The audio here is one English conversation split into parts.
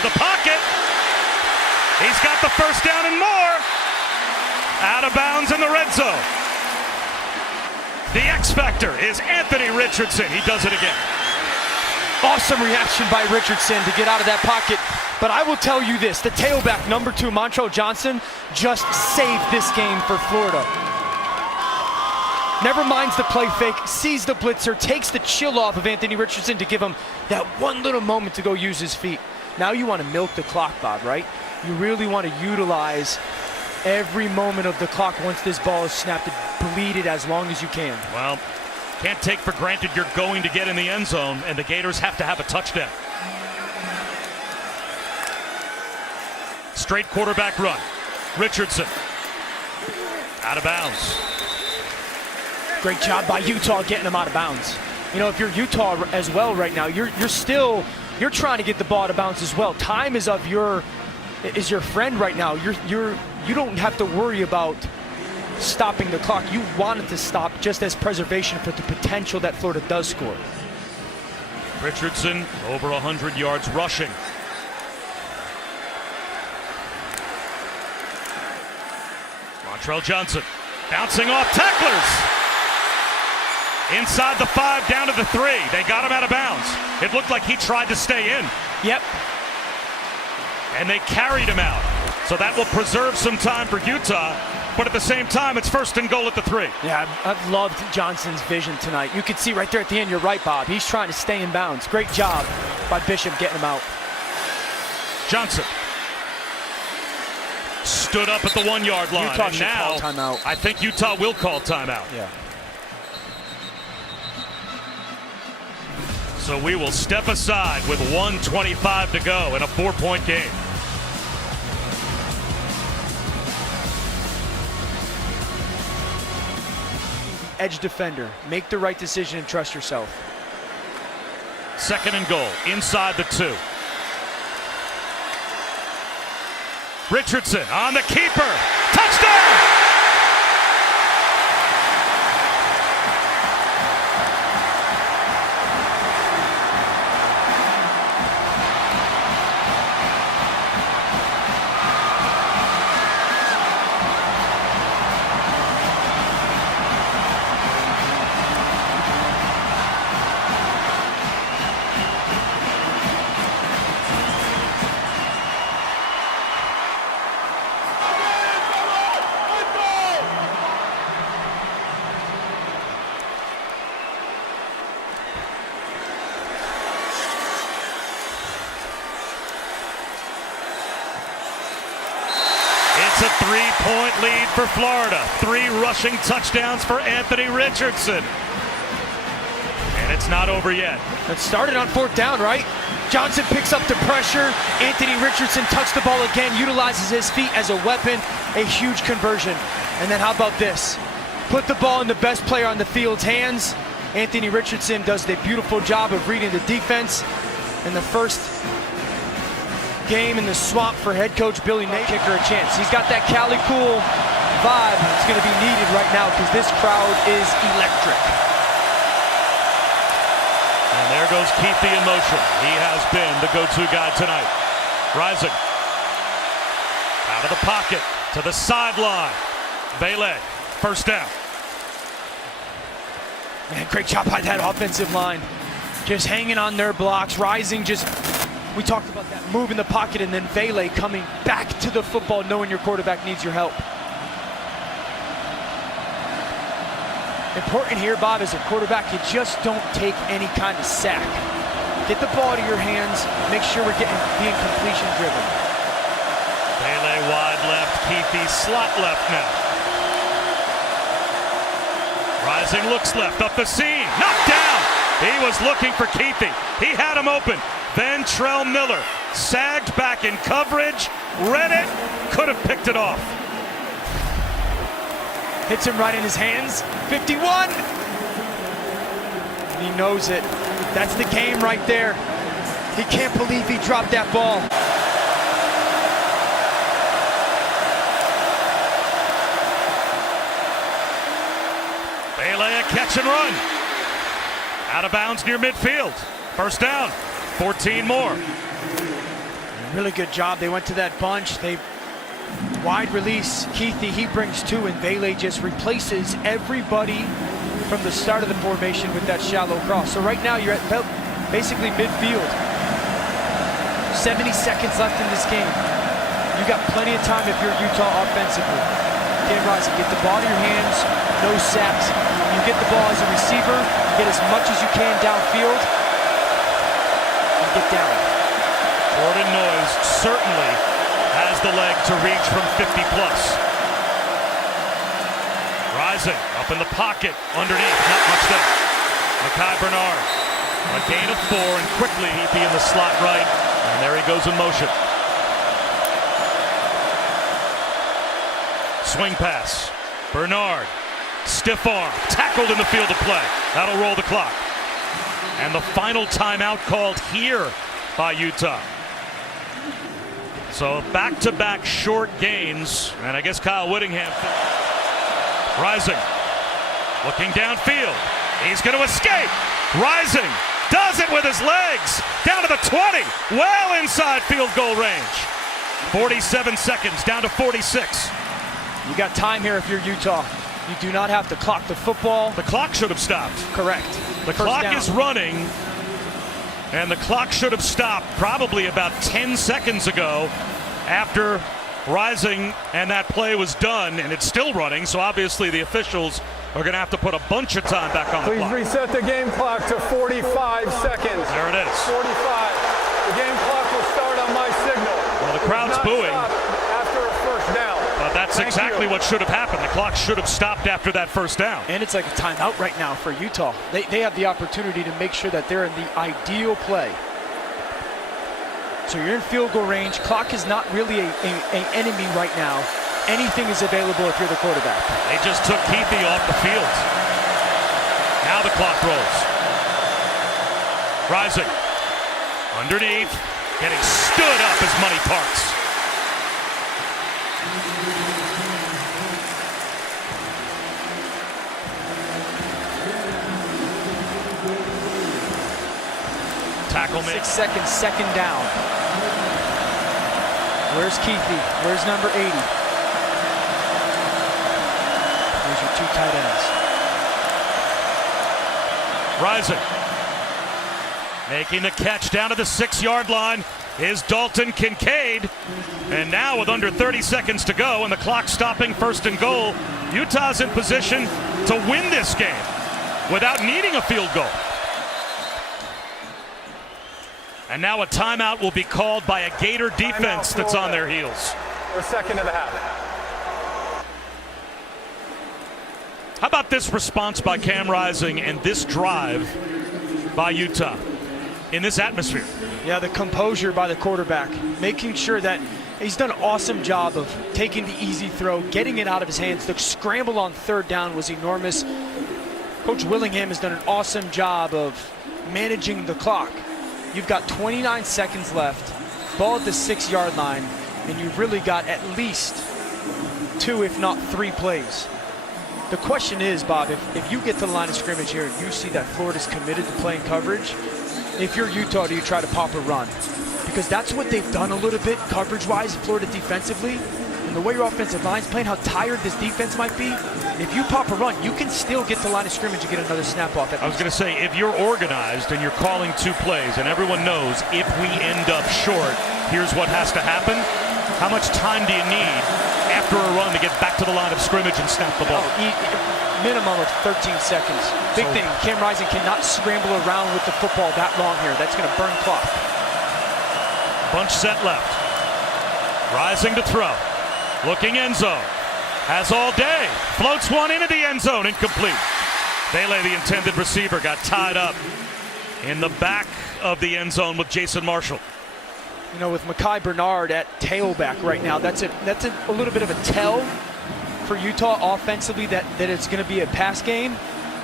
of the pocket. He's got the first down and more. Out of bounds in the red zone. The X Factor is Anthony Richardson. He does it again. Awesome reaction by Richardson to get out of that pocket. But I will tell you this, the tailback, number 2, Montrell Johnson, just saved this game for Florida. Never minds the play fake, sees the blitzer, takes the chill off of Anthony Richardson to give him that one little moment to go use his feet. Now you want to milk the clock, Bob, right? You really want to utilize every moment of the clock once this ball is snapped and bleed it as long as you can. Well, can't take for granted you're going to get in the end zone, and the Gators have to have a touchdown. Straight quarterback run. Richardson. Out of bounds. Great job by Utah getting him out of bounds. You know, if you're Utah as well right now, you're trying to get the ball out of bounds as well. Time is your friend right now. You don't have to worry about stopping the clock. You want it to stop just as preservation for the potential that Florida does score. Richardson over 100 yards rushing. Montrell Johnson bouncing off tacklers. Inside the 5, down to the 3. They got him out of bounds. It looked like he tried to stay in. Yep. And they carried him out. So that will preserve some time for Utah. But at the same time, it's 1st and goal at the 3. Yeah, I've loved Johnson's vision tonight. You could see right there at the end, you're right, Bob. He's trying to stay in bounds. Great job by Bishop getting him out. Johnson stood up at the 1-yard line. Utah and should now, call timeout. I think Utah will call timeout. Yeah. So we will step aside with 1:25 to go in a 4-point game. Edge defender. Make the right decision and trust yourself. 2nd and goal, inside the 2. Richardson on the keeper. Touchdown! It's a 3-point lead for Florida. 3 rushing touchdowns for Anthony Richardson. And it's not over yet. It started on 4th down, right? Johnson picks up the pressure. Anthony Richardson tucks the ball again, utilizes his feet as a weapon. A huge conversion. And then how about this? Put the ball in the best player on the field's hands. Anthony Richardson does a beautiful job of reading the defense. And the first game in the swamp for head coach Billy Napier. Kicker a chance. He's got that Cali Cool vibe. It's going to be needed right now because this crowd is electric. And there goes Keithy in motion. He has been the go-to guy tonight. Rising. Out of the pocket to the sideline. Bailey, 1st down. Man, great job by that offensive line. Just hanging on their blocks. Rising just... We talked about that move in the pocket and then Vele coming back to the football knowing your quarterback needs your help. Important here, Bob, as a quarterback, you just don't take any kind of sack. Get the ball to your hands, make sure we're being completion driven. Vele wide left, Keithy slot left now. Rising looks left, up the seam, knocked down. He was looking for Keithy. He had him open. Then Trell Miller sagged back in coverage, read it, could have picked it off. Hits him right in his hands. 51. He knows it. That's the game right there. He can't believe he dropped that ball. Bailey a catch and run. Out of bounds near midfield. 1st down. 14 more. Really good job. They went to that bunch. They wide release. Keithy, he brings two, and Vele just replaces everybody from the start of the formation with that shallow cross. So right now you're at basically midfield. 70 seconds left in this game. You got plenty of time if you're Utah offensively. Cam Rising, get the ball in your hands, no sacks. You get the ball as a receiver, get as much as you can downfield, and get down. Jordan Noyes certainly has the leg to reach from 50 plus. Rising up in the pocket underneath, not much there. Mekhi Bernard, a gain of 4, and quickly he'd be in the slot right, and there he goes in motion. Swing pass, Bernard, stiff arm, tackled in the field of play. That'll roll the clock. And the final timeout called here by Utah. So back-to-back short gains, and I guess Kyle Whittingham. Rising, looking downfield. He's going to escape. Rising does it with his legs. Down to the 20, well inside field goal range. 47 seconds, down to 46. You got time here if you're Utah. You do not have to clock the football. The clock should have stopped. Correct. The clock is running, and the clock should have stopped probably about 10 seconds ago after Rising and that play was done, and it's still running, so obviously the officials are going to have to put a bunch of time back on the clock. Please reset the game clock to 45 seconds. There it is. 45. The game clock will start on my signal. Well, the crowd's booing. After a first down. But that's exactly what should have happened. The clock should have stopped after that first down. And it's like a timeout right now for Utah. They have the opportunity to make sure that they're in the ideal play. So you're in field goal range. Clock is not really an enemy right now. Anything is available if you're the quarterback. They just took Keithy off the field. Now the clock rolls. Rising. Underneath. Getting stood up as Money Parks. Tackle made. 6 seconds, second down. Where's Keithy? Where's number 80? There's your two tight ends. Rising. Making the catch down to the 6-yard line is Dalton Kincaid. And now with under 30 seconds to go and the clock stopping, 1st and goal, Utah's in position to win this game without needing a field goal. And now a timeout will be called by a Gator defense that's on their heels. The second of the half. How about this response by Cam Rising and this drive by Utah in this atmosphere? Yeah, the composure by the quarterback, making sure that he's done an awesome job of taking the easy throw, getting it out of his hands. The scramble on 3rd down was enormous. Coach Willingham has done an awesome job of managing the clock. You've got 29 seconds left, ball at the 6-yard line, and you've really got at least 2, if not 3 plays. The question is, Bob, if you get to the line of scrimmage here and you see that Florida's committed to playing coverage, if you're Utah, do you try to pop a run? Because that's what they've done a little bit coverage-wise, Florida defensively. And the way your offensive line's playing, how tired this defense might be, if you pop a run, you can still get to the line of scrimmage and get another snap off. I was going to say, if you're organized and you're calling 2 plays and everyone knows if we end up short, here's what has to happen, how much time do you need after a run to get back to the line of scrimmage and snap the ball? Minimum of 13 seconds. Big thing, Cam Rising cannot scramble around with the football that long here. That's going to burn clock. Bunch set left. Rising to throw. Looking end zone. Has all day. Floats one into the end zone. Incomplete. Vele, the intended receiver, got tied up in the back of the end zone with Jason Marshall. You know, with Mekhi Bernard at tailback right now, that's a little bit of a tell for Utah offensively that it's going to be a pass game.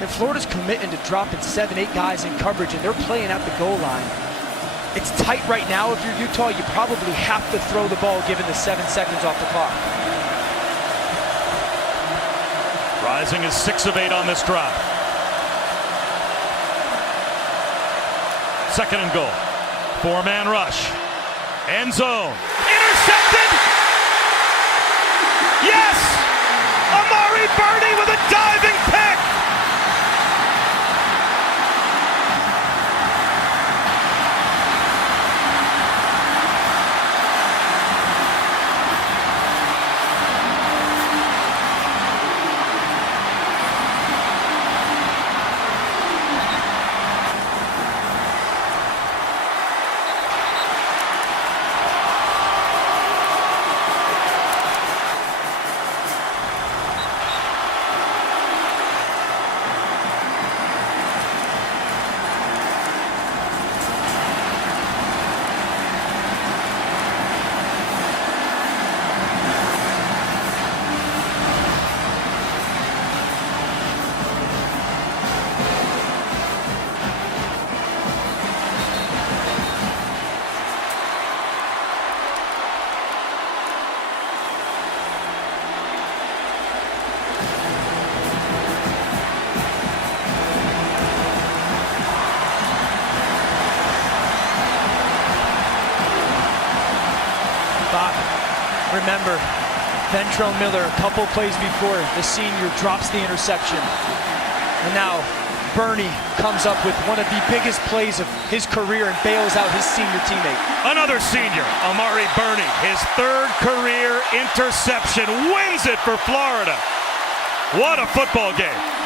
And Florida's committing to dropping 7-8 guys in coverage, and they're playing at the goal line. It's tight right now. If you're Utah, you probably have to throw the ball given the 7 seconds off the clock. Rising is 6 of 8 on this drive. 2nd and goal. 4-man rush. End zone. Intercepted. Yes! Amari Burney with a diving pick. Bob, remember, Ventrell Miller, a couple plays before, the senior drops the interception. And now Burney comes up with one of the biggest plays of his career and bails out his senior teammate. Another senior, Amari Burney, his third career interception, wins it for Florida. What a football game.